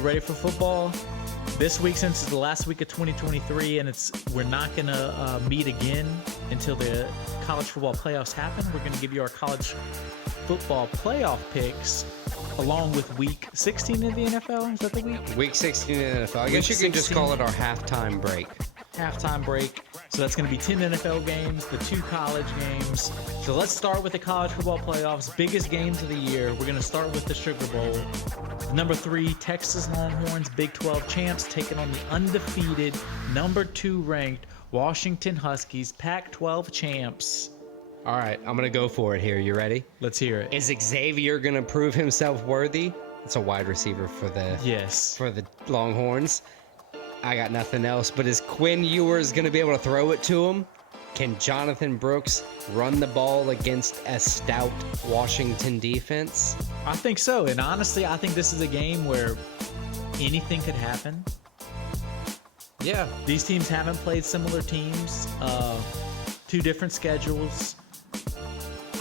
you ready for football? This week, since it's the last week of 2023, and we're not going to meet again until the college football playoffs happen, we're going to give you our college football playoff picks along with week 16 of the NFL. Is that the week? Week 16 of the NFL. I guess you can just call it our halftime break. Halftime break. So that's going to be 10 NFL games, the 2 college games. So let's start with the college football playoffs, biggest games of the year. We're going to start with the Sugar Bowl. Number 3, Texas Longhorns, Big 12 champs, taking on the undefeated, number 2 ranked Washington Huskies, Pac-12 champs. All right, I'm going to go for it here. You ready? Let's hear it. Is Xavier going to prove himself worthy? It's a wide receiver for the Longhorns. I got nothing else, but is Quinn Ewers going to be able to throw it to him? Can Jonathan Brooks run the ball against a stout Washington defense? I think so, and honestly, I think this is a game where anything could happen. Yeah. These teams haven't played similar teams, 2 different schedules.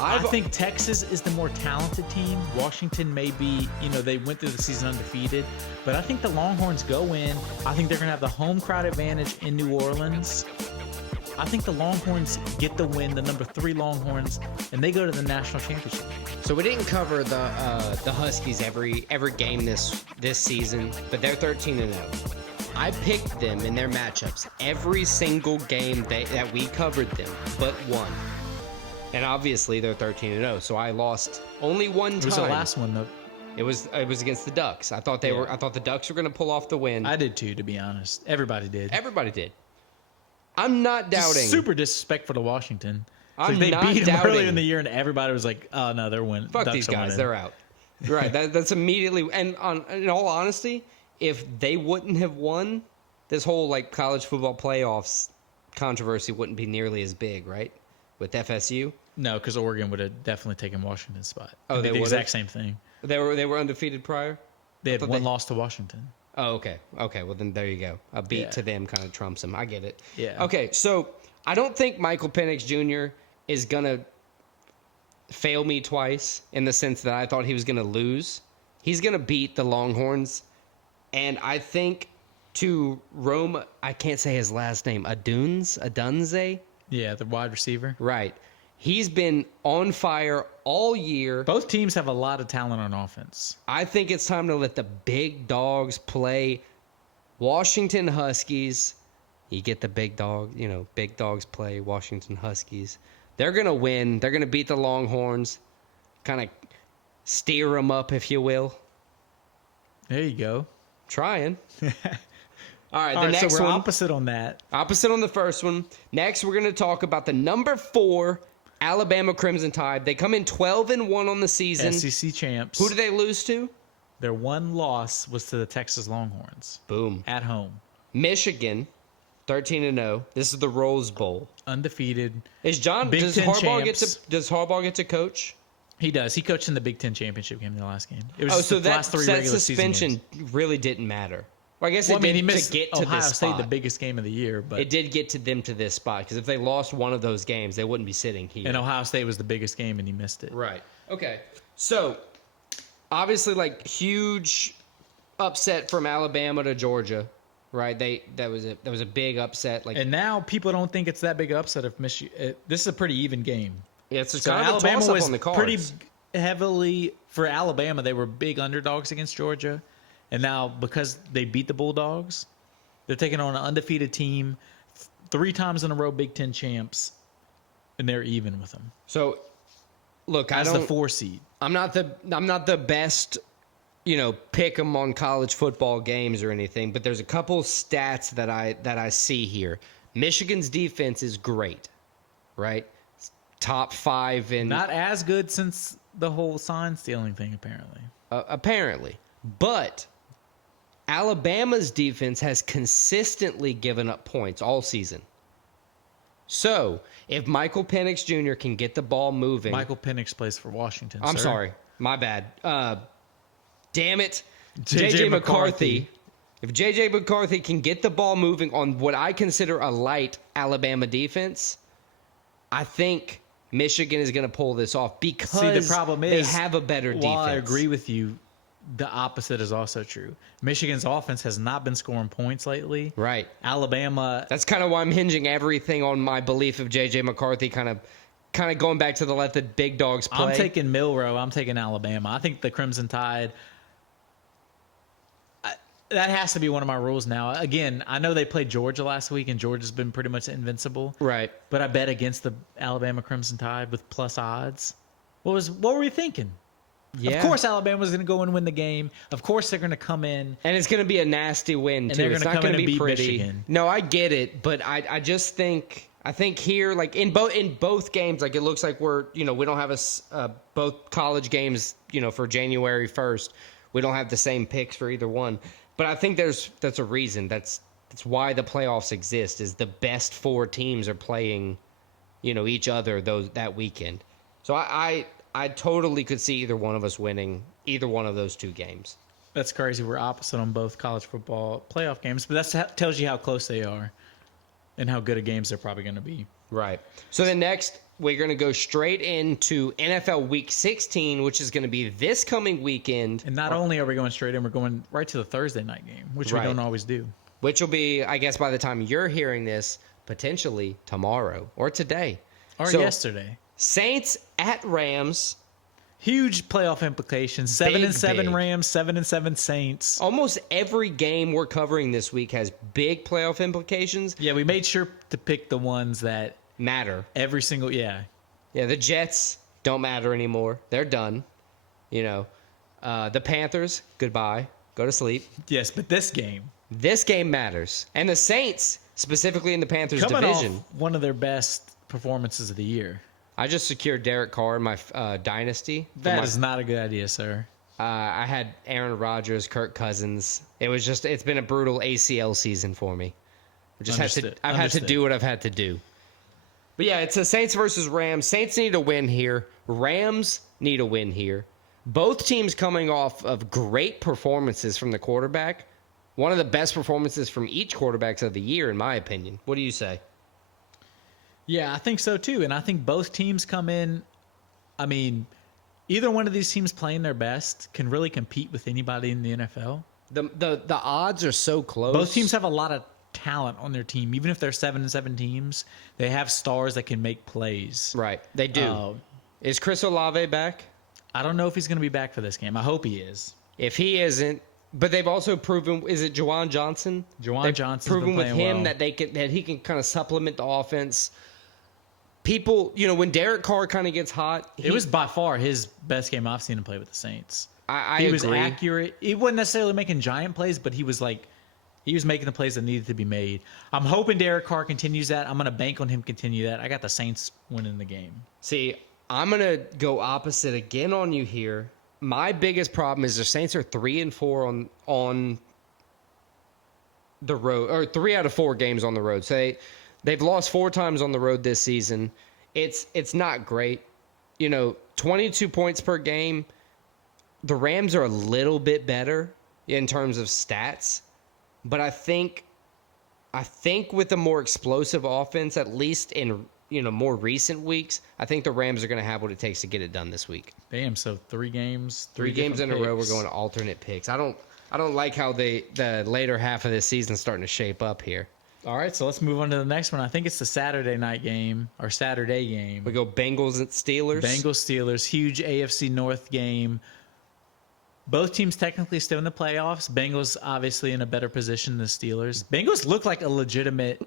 I think Texas is the more talented team. Washington may be, they went through the season undefeated. But I think the Longhorns go in. I think they're going to have the home crowd advantage in New Orleans. I think the Longhorns get the win, the number 3 Longhorns, and they go to the national championship. So we didn't cover the Huskies every game this season, but they're 13-0. I picked them in their matchups every single game that we covered them, but one. And obviously they're 13-0, so I lost only one time. It was the last one though. It was against the Ducks. I thought the Ducks were going to pull off the win. I did too, to be honest. Everybody did. I'm not doubting. Super disrespectful to Washington. They beat them earlier in the year, and everybody was like, "Oh no, they're winning. Fuck these guys, they're out." Right. That's immediately. And in all honesty, if they wouldn't have won, this whole college football playoffs controversy wouldn't be nearly as big, right? With FSU. No, because Oregon would have definitely taken Washington's spot. Oh, they did the exact same thing. They were undefeated prior. They had one loss to Washington. Oh, okay. Well, then there you go. A beat to them kind of trumps them. I get it. Yeah. Okay, so I don't think Michael Penix Jr. is going to fail me twice in the sense that I thought he was going to lose. He's going to beat the Longhorns. And I think to Rome, I can't say his last name, Adunze? Yeah, the wide receiver. Right. He's been on fire all year. Both teams have a lot of talent on offense. I think it's time to let the big dogs play. Washington Huskies. You get the big dog, big dogs play Washington Huskies. They're going to win. They're going to beat the Longhorns. Kind of steer them up, if you will. There you go. Trying. All right, the next so we're one. opposite on that. Opposite on the first one. Next, we're going to talk about the number 4 Alabama Crimson Tide. They come in 12-1 on the season. SEC champs. Who do they lose to? Their one loss was to the Texas Longhorns. Boom. At home. Michigan, 13-0. This is the Rose Bowl. Undefeated. Does Harbaugh get to coach? He does. He coached in the Big Ten championship game in the last game. It was the last 3 regular suspension season games. really didn't matter. Well, I guess he missed to get to Ohio this State, spot. the biggest game of the year, but it did get to them to this spot because if they lost one of those games, they wouldn't be sitting here. And Ohio State was the biggest game, and he missed it. Right. Okay. So, obviously, huge upset from Alabama to Georgia, right? That was a big upset. And now people don't think it's that big upset if Michigan. This is a pretty even game. Yeah, it's so kind of Alabama a toss-up was on the cards. pretty heavily for Alabama. They were big underdogs against Georgia. And now, because they beat the Bulldogs, they're taking on an undefeated team, 3 times in a row Big Ten champs, and they're even with them. So, look, as the 4 seed. I'm not the best, pick 'em on college football games or anything, but there's a couple stats that I see here. Michigan's defense is great, right? Top 5 in. Not as good since the whole sign stealing thing, apparently. Apparently, but Alabama's defense has consistently given up points all season. So, if Michael Penix Jr. can get the ball moving... Michael Penix plays for Washington, I'm sorry. My bad. Damn it. J.J. McCarthy. If J.J. McCarthy can get the ball moving on what I consider a light Alabama defense, I think Michigan is going to pull this off because the problem is, they have a better defense. While I agree with you, the opposite is also true. Michigan's offense has not been scoring points lately. Right. Alabama. That's kind of why I'm hinging everything on my belief of J.J. McCarthy kind of going back to the let the big dogs play. I'm taking Milroe. I'm taking Alabama. I think the Crimson Tide. That has to be one of my rules now. Again, I know they played Georgia last week, and Georgia's been pretty much invincible. Right. But I bet against the Alabama Crimson Tide with plus odds. What were we thinking? Yeah. Of course, Alabama's going to go and win the game. Of course, they're going to come in. And it's going to be a nasty win, too. It's not going to be pretty. Michigan. No, I get it, but I just think here, like in both games, like it looks like we don't have both college games, for January 1st. We don't have the same picks for either one. But I think that's a reason. That's why the playoffs exist. Is the best 4 teams are playing, each other that weekend. So I totally could see either one of us winning either one of those 2 games. That's crazy. We're opposite on both college football playoff games, but that tells you how close they are and how good of games they're probably going to be. Right. So then next, we're going to go straight into NFL Week 16, which is going to be this coming weekend. And not only are we going straight in, we're going right to the Thursday night game, which we don't always do. Which will be, I guess, by the time you're hearing this, potentially tomorrow or today. Or yesterday. Saints at Rams. Huge playoff implications. 7-7 Rams, 7-7 Saints. Almost every game we're covering this week has big playoff implications. Yeah, we made sure to pick the ones that matter. Every single, yeah. Yeah, the Jets don't matter anymore. They're done. The Panthers, goodbye. Go to sleep. Yes, but this game matters. And the Saints, specifically in the Panthers division. Off one of their best performances of the year. I just secured Derek Carr in my dynasty. That is not a good idea, sir. I had Aaron Rodgers, Kirk Cousins. It's been a brutal ACL season for me. I've had to do what I've had to do. But yeah, it's a Saints versus Rams. Saints need a win here. Rams need a win here. Both teams coming off of great performances from the quarterback. One of the best performances from each quarterbacks of the year, in my opinion. What do you say? Yeah, I think so too. And I think both teams come in. I mean, either one of these teams playing their best can really compete with anybody in the NFL. The odds are so close. Both teams have a lot of talent on their team. Even if they're 7-7 teams, they have stars that can make plays. Right, they do. Is Chris Olave back? I don't know if he's going to be back for this game. I hope he is. If he isn't, but they've also proven, is it Juwan Johnson? Juwan Johnson's proven been with him well. that he can kind of supplement the offense. People, when Derek Carr kind of gets hot, it was by far his best game I've seen him play with the Saints. I he agree. was accurate. He wasn't necessarily making giant plays, but he was making the plays that needed to be made. I'm hoping Derek Carr continues that. I'm going to bank on him continue that. I got the Saints winning the game. See, I'm going to go opposite again on you here. My biggest problem is the Saints are 3-4 on the road, or 3 out of 4 games on the road. So they've lost 4 times on the road this season. It's not great. 22 points per game. The Rams are a little bit better in terms of stats, but I think with a more explosive offense, at least in more recent weeks, I think the Rams are going to have what it takes to get it done this week. Damn, so 3 games, 3 games in a row, we're going to alternate picks. I don't like how the later half of this season is starting to shape up here. All right, so let's move on to the next one. I think it's the Saturday night game or Saturday game. We go Bengals and Steelers. Bengals-Steelers, huge AFC North game. Both teams technically still in the playoffs. Bengals obviously in a better position than the Steelers. Bengals look like a legitimate.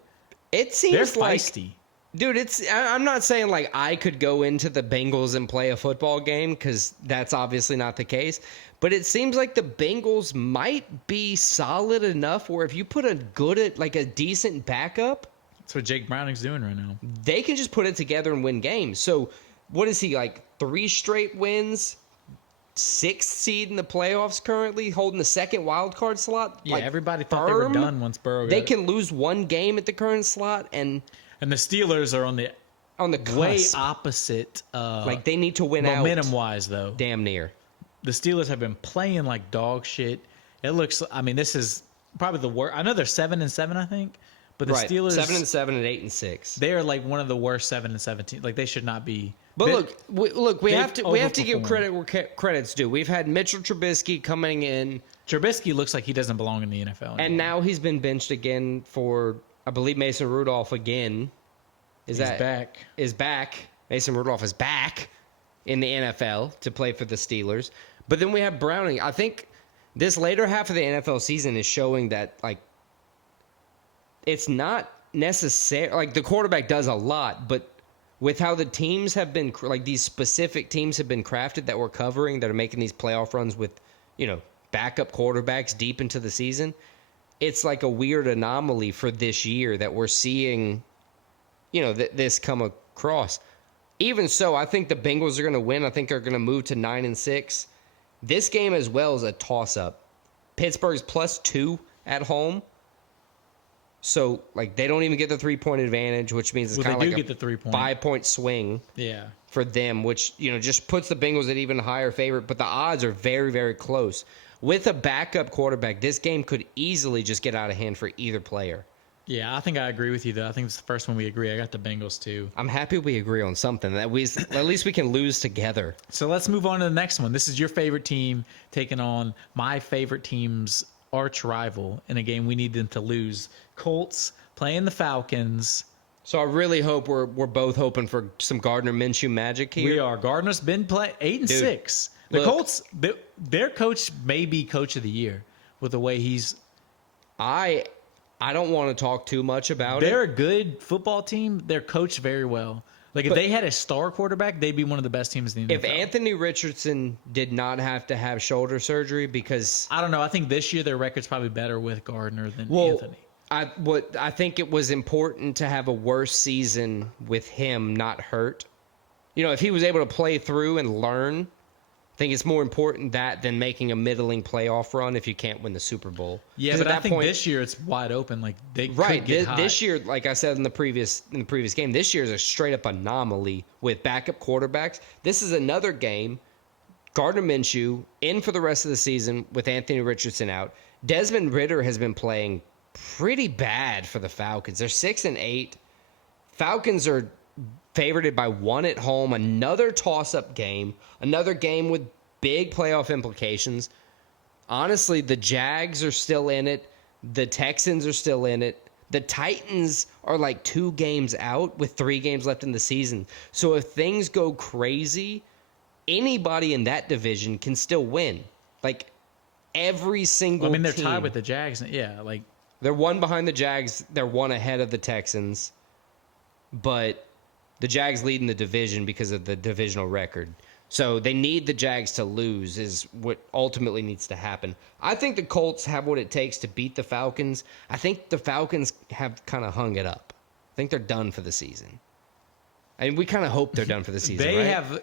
It seems they're like feisty. Dude, I'm not saying like I could go into the Bengals and play a football game because that's obviously not the case. But it seems like the Bengals might be solid enough where if you put a decent backup. That's what Jake Browning's doing right now. They can just put it together and win games. So what is he, like 3 straight wins? 6th seed in the playoffs currently, holding the second wild card slot? Yeah, everybody thought they were done once Burrow got They can lose 1 game at the current slot and the Steelers are on the cusp. Way opposite. They need to win momentum-wise, though. Damn near. The Steelers have been playing like dog shit. It looks. I mean, this is probably the worst. I know they're 7-7, I think, but the Steelers 7-7 and 8-6. They are like one of the worst 7-7 teams. Like they should not be But look, we have to give overperformed. credit where credit's due. We've had Mitchell Trubisky coming in, Trubisky looks like he doesn't belong in the NFL anymore. and now he's been benched again for, I believe, Mason Rudolph again. He's back. Is back. Mason Rudolph is back in the NFL to play for the Steelers. But then we have Browning. I think this later half of the NFL season is showing that, like, it's not necessary. Like, the quarterback does a lot, but with how the teams have been, like, these specific teams have been crafted that we're covering, that are making these playoff runs with, backup quarterbacks deep into the season, it's like a weird anomaly for this year that we're seeing, this come across. Even so, I think the Bengals are going to win. I think they're going to move to 9-6. This game as well is a toss-up. Pittsburgh's +2 at home. So, like, they don't even get the 3-point advantage, which means it's kind of like get the 3-point 5-point swing for them, which, just puts the Bengals at even higher favorite. But the odds are very, very close. With a backup quarterback, this game could easily just get out of hand for either player. Yeah, I think I agree with you, though. I think it's the first one we agree. I got the Bengals, too. I'm happy we agree on something. At least we can lose together. So let's move on to the next one. This is your favorite team taking on my favorite team's arch rival in a game we need them to lose. Colts playing the Falcons. So I really hope we're both hoping for some Gardner Minshew magic here. We are. Gardner's been playing 8-6. The look, Colts, their coach may be coach of the year with the way he's. I don't want to talk too much about They're it. a good football team. They're coached very well. Like, if they had a star quarterback, they'd be one of the best teams in the NFL. If Anthony Richardson did not have to have shoulder surgery because... I don't know. I think this year their record's probably better with Gardner than Anthony. I think it was important to have a worse season with him not hurt. If he was able to play through and learn, I think it's more important that than making a middling playoff run if you can't win the Super Bowl. Yeah, but I think this year it's wide open. Like, they could get hot. This year, like I said in the previous game, this year is a straight up anomaly with backup quarterbacks. This is another game. Gardner Minshew in for the rest of the season with Anthony Richardson out. Desmond Ridder has been playing pretty bad for the Falcons. They're 6-8. Falcons are favored by 1 at home. Another toss-up game. Another game with big playoff implications. Honestly, the Jags are still in it. The Texans are still in it. The Titans are like 2 games out with 3 games left in the season. So if things go crazy, anybody in that division can still win. Like, every single team. they're tied with the Jags. Yeah, like. They're 1 behind the Jags. They're 1 ahead of the Texans. But the Jags lead in the division because of the divisional record. So they need the Jags to lose is what ultimately needs to happen. I think the Colts have what it takes to beat the Falcons. I think the Falcons have kind of hung it up. I think they're done for the season. We kind of hope they're done for the season,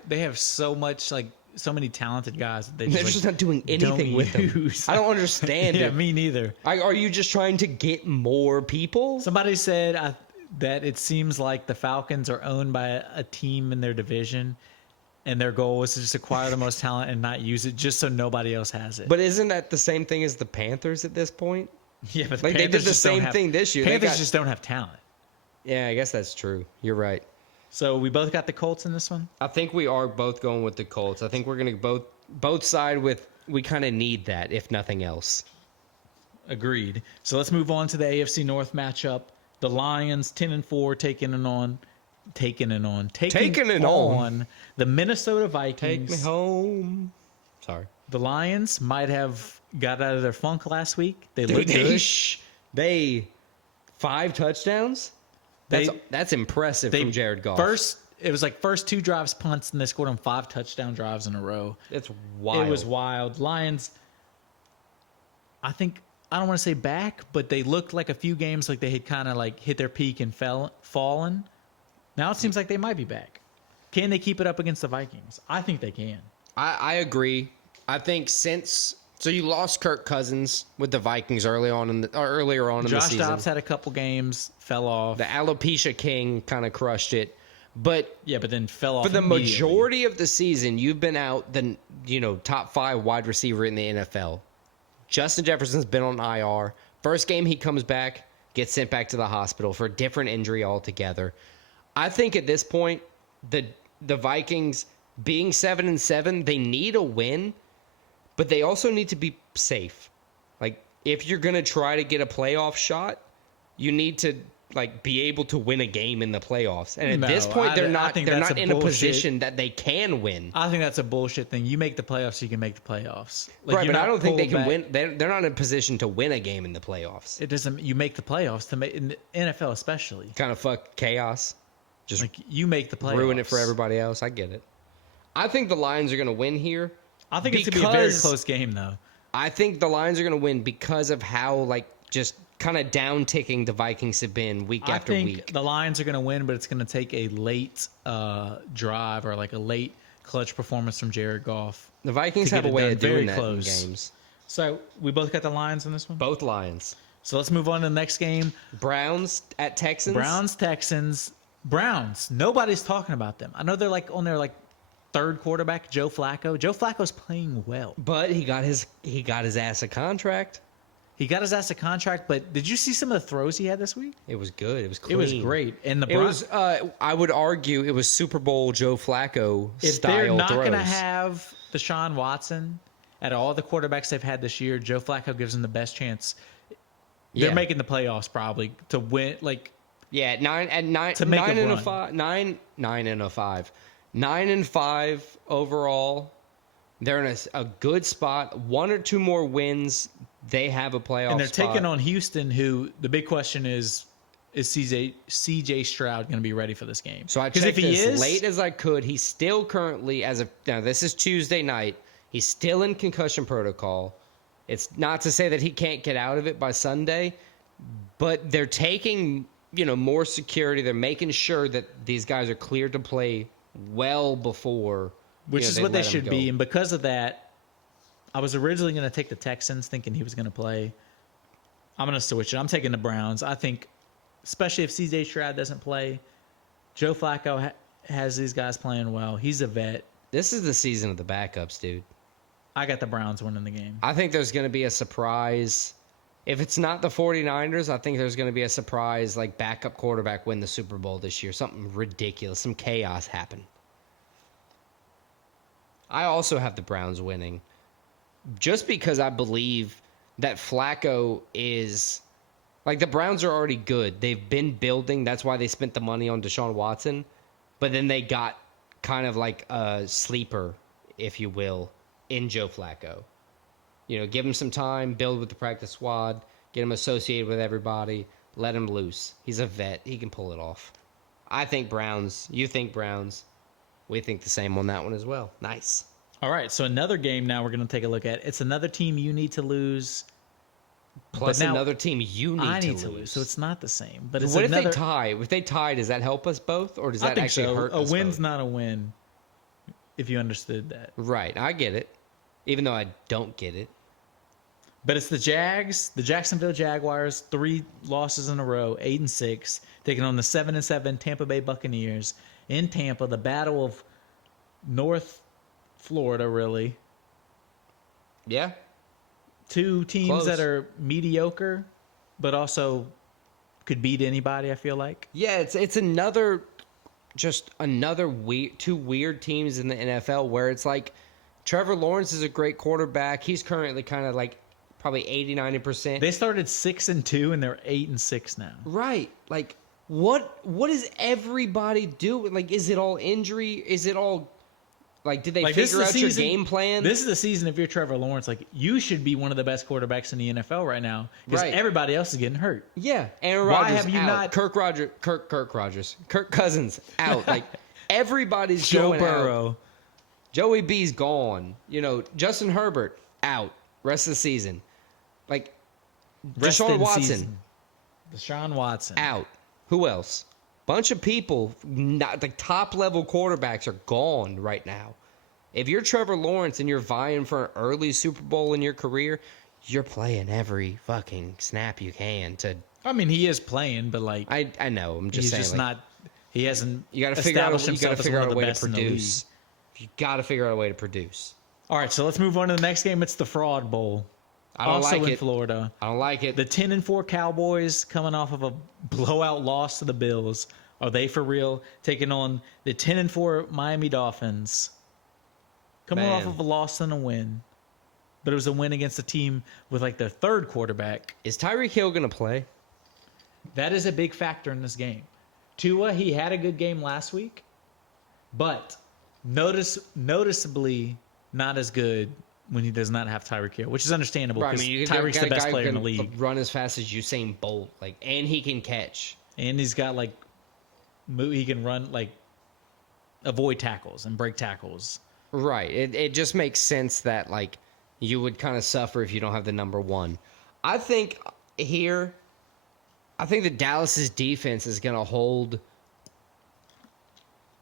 They have so much, like, so many talented guys that they're just not doing anything with them. I don't understand it. Yeah, me neither. Are you just trying to get more people? Somebody said that it seems like the Falcons are owned by a team in their division, and their goal is to just acquire the most talent and not use it just so nobody else has it. But isn't that the same thing as the Panthers at this point? Yeah, but they did the same thing this year. Panthers just don't have talent. Yeah, I guess that's true. You're right. So we both got the Colts in this one? I think we are both going with the Colts. I think we're going to both side with, we kind of need that, if nothing else. Agreed. So let's move on to the AFC North matchup. The Lions, 10-4, taking on the Minnesota Vikings. Take me home. Sorry. The Lions might have got out of their funk last week. They looked good. They 5 touchdowns? That's impressive from Jared Goff. It was like first 2 drives punts, and they scored on 5 touchdown drives in a row. It's wild. It was wild. Lions, I don't want to say back, but they looked like a few games like they had kind of like hit their peak and fallen. Now it seems like they might be back. Can they keep it up against the Vikings? I think they can. I agree. I think so you lost Kirk Cousins with the Vikings earlier on in the season. Josh Dobbs had a couple games, fell off. The Alopecia King kind of crushed it. But then fell off. For the majority of the season, you've been out the top 5 wide receiver in the NFL. Justin Jefferson's been on IR. First game he comes back, gets sent back to the hospital for a different injury altogether. I think at this point, the Vikings being 7-7, they need a win, but they also need to be safe. Like, if you're going to try to get a playoff shot, you need to be able to win a game in the playoffs. And at this point, they're not in a position that they can win. I think that's a bullshit thing. You make the playoffs, so you can make the playoffs. Right, but I don't think they can win. They're not in a position to win a game in the playoffs. It doesn't. You make the playoffs in the NFL, especially. Kind of fuck chaos. Just you make the playoffs. Ruin it for everybody else. I get it. I think the Lions are going to win here. I think it's going to be a very close game, though. I think the Lions are going to win because of how, just kind of down-ticking the Vikings have been week after week. I think the Lions are going to win, but it's going to take a late drive or a late clutch performance from Jared Goff. The Vikings have a way of doing that in games. So we both got the Lions in this one? Both Lions. So let's move on to the next game. Browns at Texans. Texans. Browns. Nobody's talking about them. I know they're on their third quarterback, Joe Flacco. Joe Flacco's playing well, but he got his ass a contract. He got his ass a contract, but did you see some of the throws he had this week? It was good. It was clean. It was great. And I would argue it was Super Bowl Joe Flacco style throws. If they're not going to have Deshaun Watson at all the quarterbacks they've had this year, Joe Flacco gives them the best chance. They're making the playoffs probably to win. 9-5 overall. They're in a good spot. One or two more wins, they have a playoff and they're spot. taking on Houston, who the big question is CJ Stroud going to be ready for this game? So I checked as late as I could. He's still currently, now this is Tuesday night, he's still in concussion protocol. It's not to say that he can't get out of it by Sunday, but they're taking, more security. They're making sure that these guys are cleared to play well before. Which is what they should be. And because of that, I was originally going to take the Texans thinking he was going to play. I'm going to switch it. I'm taking the Browns. I think, especially if CJ Stroud doesn't play, Joe Flacco has these guys playing well. He's a vet. This is the season of the backups, dude. I got the Browns winning the game. I think there's going to be a surprise. If it's not the 49ers, I think there's going to be a surprise, backup quarterback win the Super Bowl this year. Something ridiculous. Some chaos happen. I also have the Browns winning. Just because I believe that Flacco is... the Browns are already good. They've been building. That's why they spent the money on Deshaun Watson. But then they got kind of a sleeper, if you will, in Joe Flacco. Give him some time, build with the practice squad, get him associated with everybody, let him loose. He's a vet. He can pull it off. I think Browns. You think Browns. We think the same on that one as well. Nice. All right, so another game now we're going to take a look at. It's another team you need to lose. Plus another team I need to lose. So it's not the same. But what if they tie? If they tie, does that help us both? Or does that actually hurt us? A win's not a win, if you understood that. Right, I get it. Even though I don't get it. But it's the Jacksonville Jaguars, 3 losses in a row, 8-6, taking on the 7-7 Tampa Bay Buccaneers in Tampa, the battle of North Florida, really. Yeah. 2 teams that are mediocre, but also could beat anybody, I feel like. Yeah, it's another weird, 2 weird teams in the NFL where it's Trevor Lawrence is a great quarterback. He's currently kind of probably 80-90%. They started 6-2 and they're 8-6 now. Right. What is everybody doing? Is it all injury? Is it all did they figure out your game plan? This is the season if you're Trevor Lawrence, you should be one of the best quarterbacks in the NFL right now because everybody else is getting hurt. Yeah. Aaron Rodgers Why have you out. not Kirk Cousins out. Everybody's Joe going Burrow. out. Joey B's gone. Justin Herbert out rest of the season. Deshaun Watson out. Who else? Bunch of people, not top level quarterbacks are gone right now. If you're Trevor Lawrence and you're vying for an early Super Bowl in your career, you're playing every fucking snap you can to. I mean, he is playing, but I know. I'm just saying. He's just not. He hasn't. You got to figure out. You got to figure out a way to produce. You got to figure out a way to produce. All right, so let's move on to the next game. It's the Fraud Bowl. I don't also like in it. Florida. I don't like it. The 10-4 Cowboys coming off of a blowout loss to the Bills Are they for real? Taking on the 10-4 Miami Dolphins. Coming off of a loss and a win. But it was a win against a team with like their third quarterback. Is Tyreek Hill going to play? That is a big factor in this game. Tua, he had a good game last week, but noticeably not as good when he does not have Tyreek Hill, which is understandable because Tyreek's the best player in the league. Run as fast as Usain Bolt, and he can catch. And he's got he can run avoid tackles and break tackles. Right. It just makes sense that you would kind of suffer if you don't have the number one. I think that Dallas's defense is going to hold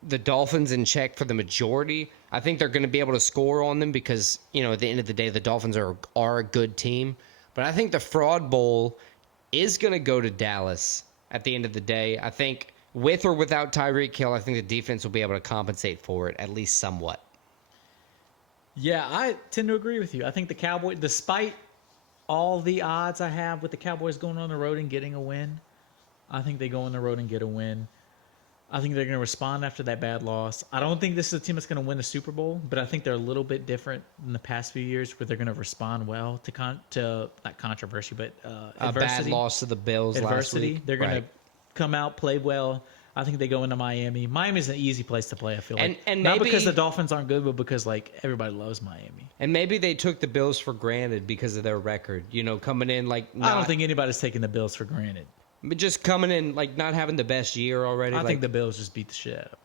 the Dolphins in check for the majority. I think they're going to be able to score on them because, at the end of the day, the Dolphins are a good team. But I think the Fraud Bowl is going to go to Dallas at the end of the day. I think with or without Tyreek Hill, I think the defense will be able to compensate for it, at least somewhat. Yeah, I tend to agree with you. I think the Cowboys, despite all the odds I have with the Cowboys going on the road and getting a win, I think they go on the road and get a win. I think they're going to respond after that bad loss. I don't think this is a team that's going to win the Super Bowl, but I think they're a little bit different than the past few years where they're going to respond well to not controversy, but adversity. A bad loss to the Bills last week. They're going to come out, play well. I think they go into Miami. Miami's an easy place to play, I feel like. And not maybe, because the Dolphins aren't good, but because everybody loves Miami. And maybe they took the Bills for granted because of their record. Coming in I don't think anybody's taking the Bills for granted. But just coming in not having the best year already. I think the Bills just beat the shit out of them.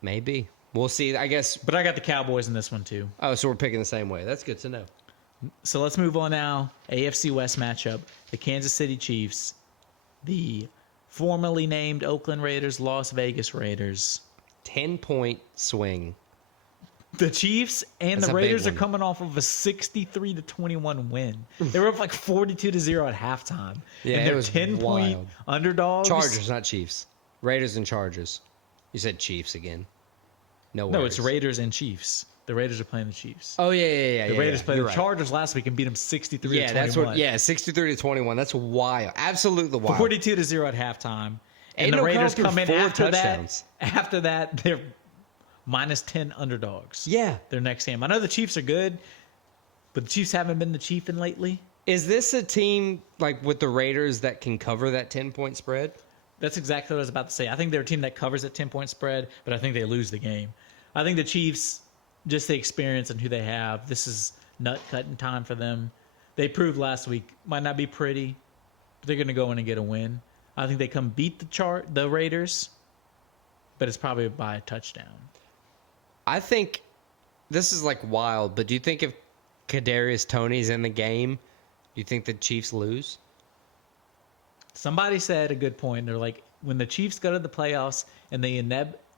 Maybe. We'll see, I guess. But I got the Cowboys in this one too. Oh, so we're picking the same way. That's good to know. So let's move on now. AFC West matchup. The Kansas City Chiefs. The formerly named Oakland Raiders, Las Vegas Raiders. 10-point swing. The Chiefs and the Raiders are coming off of a 63-21 win. They were up 42-0 at halftime. Yeah, and they're it was 10-point underdogs. Chargers, not Chiefs. Raiders and Chargers. You said Chiefs again. No, it's Raiders and Chiefs. The Raiders are playing the Chiefs. Oh, yeah. The Raiders played the Chargers last week and beat them 63-21. Yeah, that's what. Yeah, 63-21. That's wild. Absolutely wild. 42-0 at halftime. And the Raiders come in after touchdowns. that. After that, they're minus 10 underdogs. Yeah. Their next game. I know the Chiefs are good, but the Chiefs haven't been the Chiefin' lately. Is this a team with the Raiders that can cover that 10-point spread? That's exactly what I was about to say. I think they're a team that covers that 10-point spread, but I think they lose the game. I think the Chiefs, just the experience and who they have, this is nut-cutting time for them. They proved last week. Might not be pretty, but they're going to go in and get a win. I think they come beat the Raiders, but it's probably by a touchdown. I think this is wild, but do you think if Kadarius Toney's in the game, do you think the Chiefs lose? Somebody said a good point. They're when the Chiefs go to the playoffs and they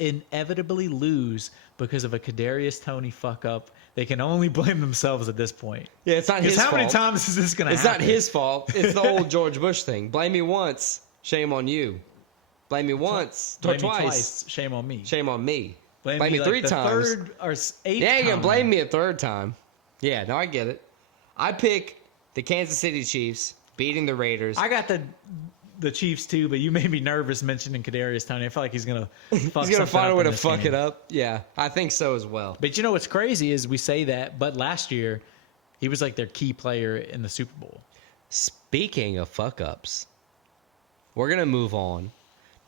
inevitably lose because of a Kadarius Toney fuck up, they can only blame themselves at this point. Yeah, it's not his fault. How many times is this going to happen? It's not his fault. It's the old George Bush thing. Blame me once, shame on you. Blame me once or twice, shame on me. Shame on me. Blame me like 3 times. Third or eighth yeah, you're time. gonna blame me a third time. Yeah, no, I get it. I pick the Kansas City Chiefs beating the Raiders. I got the Chiefs too, but you made me nervous mentioning Kadarius Toney. I feel like he's gonna fuck he's gonna find a way to fuck game. it up. Yeah, I think so as well. But what's crazy is we say that, but last year he was their key player in the Super Bowl. Speaking of fuck ups, we're gonna move on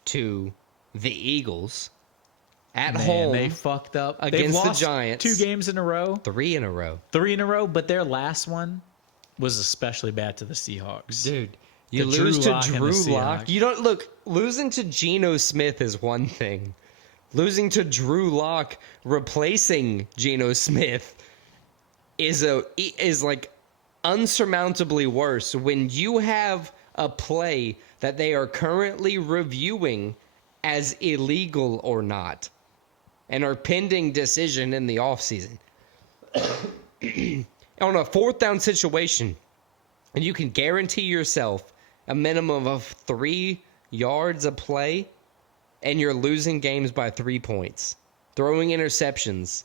to the Eagles. At home, they fucked up against the Giants. 2 games in a row. 3 in a row. 3 in a row, but their last one was especially bad to the Seahawks. Dude, you lose to Drew Lock. You don't look. Losing to Geno Smith is one thing. Losing to Drew Lock, replacing Geno Smith, is unsurmountably worse. When you have a play that they are currently reviewing as illegal or not, and are pending decision in the offseason. On a 4th down situation, and you can guarantee yourself a minimum of 3 yards a play, and you're losing games by 3 points. Throwing interceptions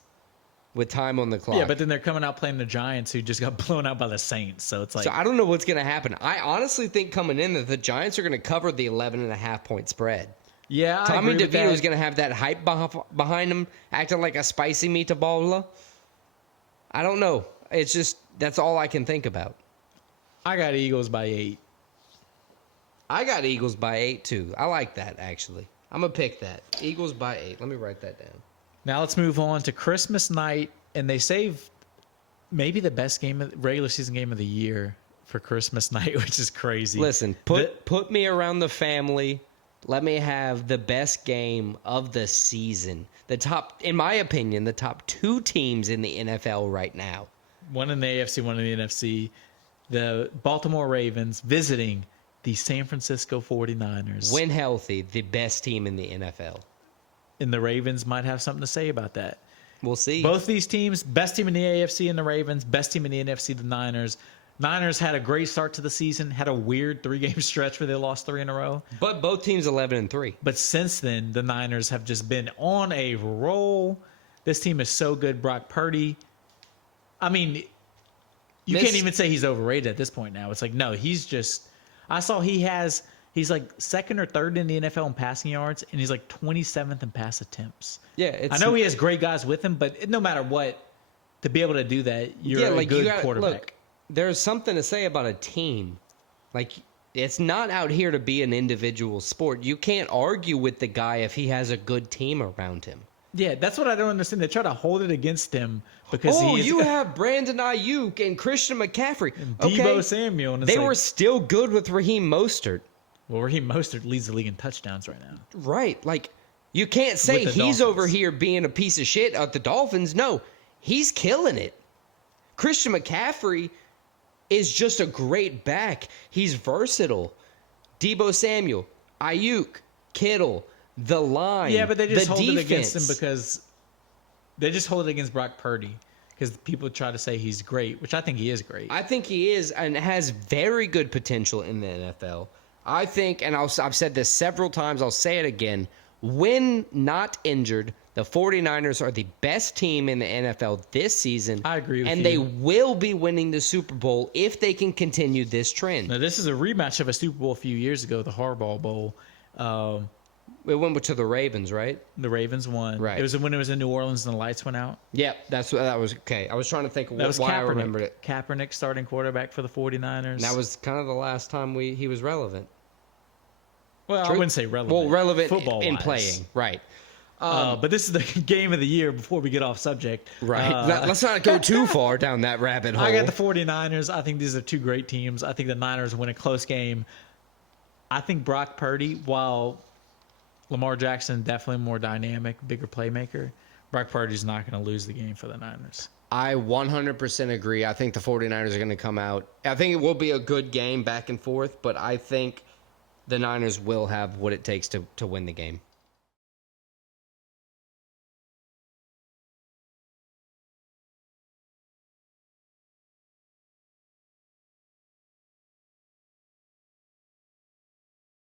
with time on the clock. Yeah, but then they're coming out playing the Giants, who just got blown out by the Saints. So it's So I don't know what's going to happen. I honestly think coming in that the Giants are going to cover the 11.5 point spread. Yeah, I Tommy agree with DeVito that. is going to have that hype behind him, acting like a spicy meatball. I don't know. It's just, that's all I can think about. I got Eagles by 8. I got Eagles by 8, too. I like that, actually. I'm going to pick that. Eagles by 8. Let me write that down. Now let's move on to Christmas night, and they save maybe the best regular season game of the year for Christmas night, which is crazy. Listen, put me around the family. Let me have the best game of the season. In my opinion, the top 2 teams in the NFL right now. One in the AFC, one in the NFC. The Baltimore Ravens visiting the San Francisco 49ers. When healthy, the best team in the NFL. And the Ravens might have something to say about that. We'll see. Both these teams, best team in the AFC and the Ravens, best team in the NFC, the Niners. Niners had a great start to the season, had a weird 3-game stretch where they lost 3 in a row. But both teams 11-3. But since then, the Niners have just been on a roll. This team is so good. Brock Purdy. I mean, you can't even say he's overrated at this point now. It's like, no, he's just... I saw he's like second or third in the NFL in passing yards, and he's like 27th in pass attempts. Yeah, I know he has great guys with him, but no matter what, to be able to do that, you're a good quarterback. Look, there's something to say about a team. Like, it's not out here to be an individual sport. You can't argue with the guy if he has a good team around him. Yeah, that's what I don't understand. They try to hold it against him because you have Brandon Ayuk and Christian McCaffrey. And Deebo Samuel. And they were still good with Raheem Mostert. Well, Raheem Mostert leads the league in touchdowns right now. Right. Like, you can't say he's Dolphins. over here being a piece of shit at the Dolphins. No, he's killing it. Christian McCaffrey is just a great back. He's versatile. Deebo Samuel, Ayuk, Kittle, the line. Yeah, but they just the hold defense. it against him because they just hold it against Brock Purdy because people try to say he's great, which I think he is great. I think he is and has very good potential in the NFL. I think, and I've said this several times, I'll say it again, when not injured, the 49ers are the best team in the NFL this season. I agree with you. And they will be winning the Super Bowl if they can continue this trend. Now, this is a rematch of a Super Bowl a few years ago, the Harbaugh Bowl. It went to the Ravens, right? The Ravens won. Right. It was when it was in New Orleans and the lights went out. Yep, that was okay. I was trying to think of That was why Kaepernick. I remembered it. Kaepernick starting quarterback for the 49ers. And that was kind of the last time he was relevant. Well, I wouldn't say relevant. Well, relevant football in playing, right. But this is the game of the year before we get off subject. Right. Let's not go too far down that rabbit hole. I got the 49ers. I think these are 2 great teams. I think the Niners win a close game. I think Brock Purdy, while Lamar Jackson definitely more dynamic, bigger playmaker, Brock Purdy's not going to lose the game for the Niners. I 100% agree. I think the 49ers are going to come out. I think it will be a good game back and forth, but I think the Niners will have what it takes to win the game.